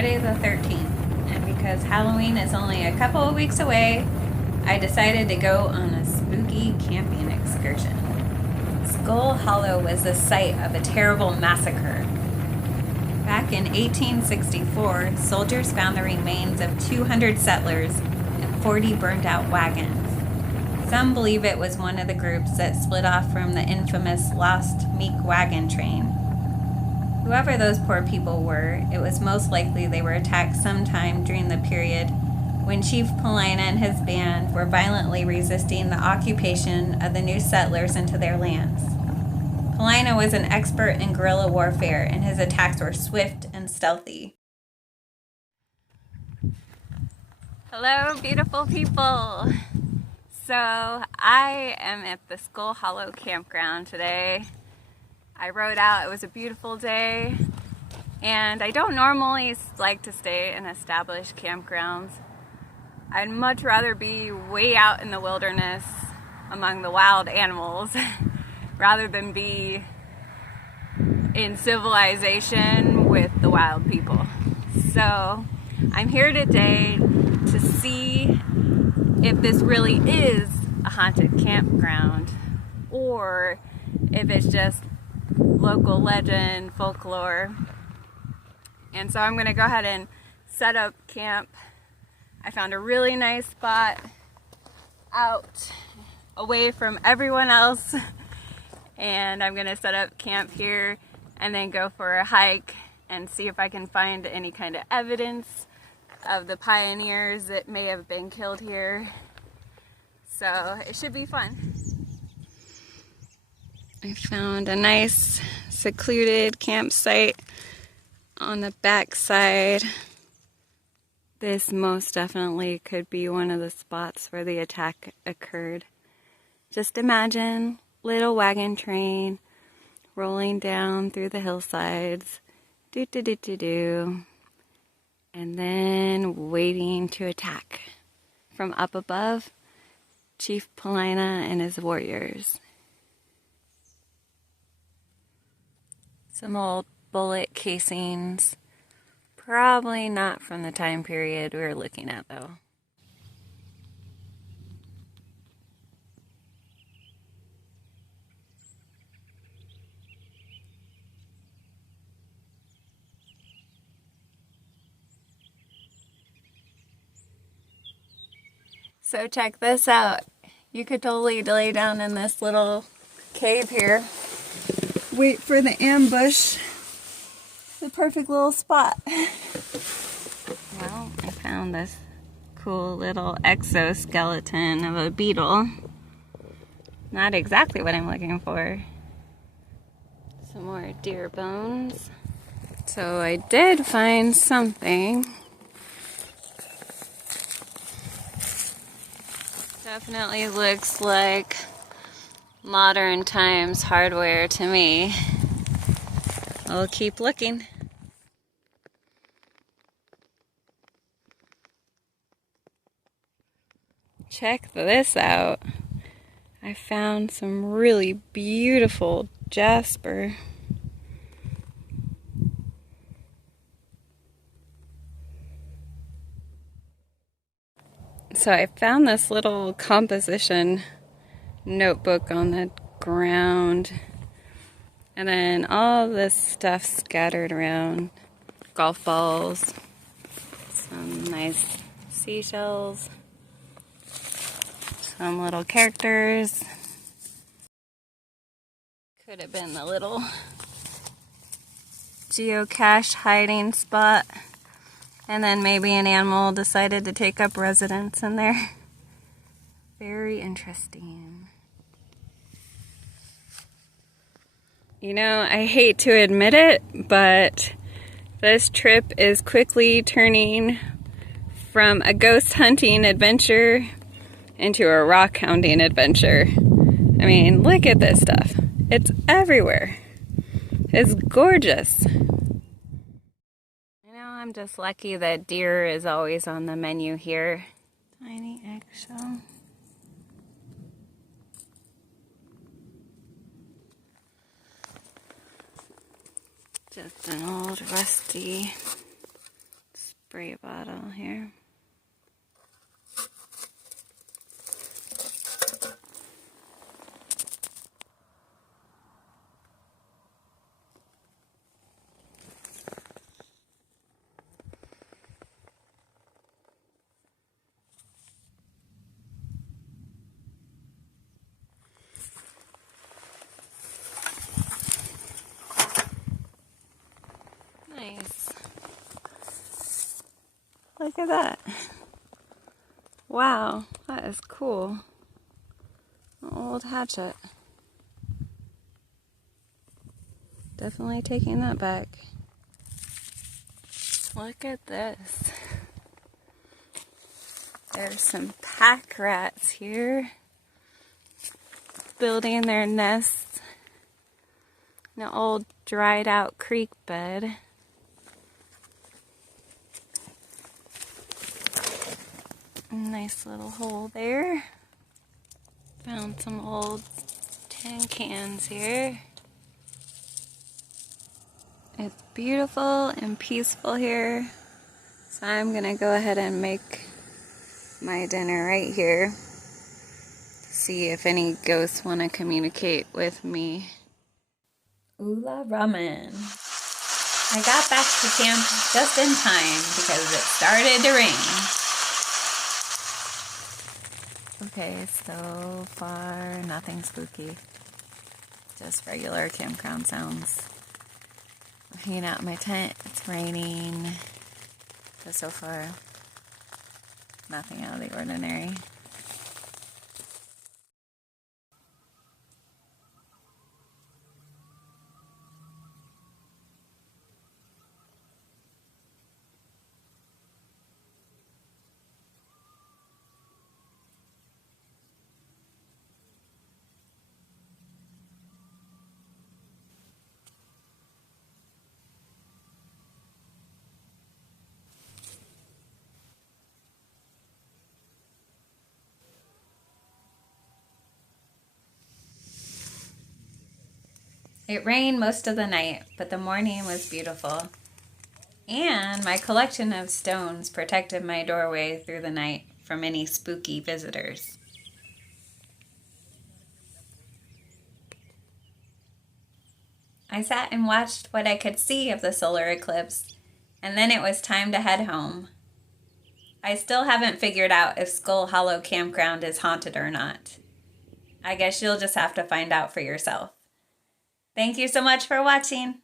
Friday the 13th, and because Halloween is only a couple of weeks away, I decided to go on a spooky camping excursion. Skull Hollow was the site of a terrible massacre. Back in 1864, soldiers found the remains of 200 settlers and 40 burned-out wagons. Some believe it was one of the groups that split off from the infamous Lost Meek wagon train. Whoever those poor people were, it was most likely they were attacked sometime during the period when Chief Paulina and his band were violently resisting the occupation of the new settlers into their lands. Paulina was an expert in guerrilla warfare, and his attacks were swift and stealthy. Hello, beautiful people! So, I am at the Skull Hollow Campground today. I rode out, it was a beautiful day, and I don't normally like to stay in established campgrounds. I'd much rather be way out in the wilderness among the wild animals rather than be in civilization with the wild people. So I'm here today to see if this really is a haunted campground or if it's just local legend, folklore. And so I'm going to go ahead and set up camp. I found a really nice spot out away from everyone else, and I'm going to set up camp here and then go for a hike and see if I can find any kind of evidence of the pioneers that may have been killed here. So it should be fun. I found a nice secluded campsite on the back side. This most definitely could be one of the spots where the attack occurred. Just imagine little wagon train rolling down through the hillsides, do-do-do-do-do, and then waiting to attack. From up above, Chief Paulina and his warriors. Some old bullet casings. Probably not from the time period we were looking at, though. So check this out. You could totally lay down in this little cave here. Wait for the ambush. The perfect little spot. Well, I found this cool little exoskeleton of a beetle. Not exactly what I'm looking for. Some more deer bones. So I did find something. Definitely looks like modern times hardware to me. I'll keep looking. Check this out. I found some really beautiful jasper. So I found this little composition notebook on the ground. And then all this stuff scattered around. Golf balls. Some nice seashells. Some little characters. Could have been the little geocache hiding spot. And then maybe an animal decided to take up residence in there. Very interesting. You know, I hate to admit it, but this trip is quickly turning from a ghost hunting adventure into a rock hounding adventure. I mean, look at this stuff. It's everywhere. It's gorgeous. You know, I'm just lucky that deer is always on the menu here. Tiny eggshell. Just an old rusty spray bottle here. Nice. Look at that. Wow, that is cool. An old hatchet. Definitely taking that back. Look at this. There's some pack rats here building their nests in an old dried out creek bed. Nice little hole there. Found some old tin cans here. It's beautiful and peaceful here. So I'm gonna go ahead and make my dinner right here. See if any ghosts want to communicate with me. Oola ramen. I got back to camp just in time because it started to rain. Okay, so far nothing spooky. Just regular campground sounds. I'm hanging out in my tent. It's raining. But so far, nothing out of the ordinary. It rained most of the night, but the morning was beautiful. And my collection of stones protected my doorway through the night from any spooky visitors. I sat and watched what I could see of the solar eclipse, and then it was time to head home. I still haven't figured out if Skull Hollow Campground is haunted or not. I guess you'll just have to find out for yourself. Thank you so much for watching.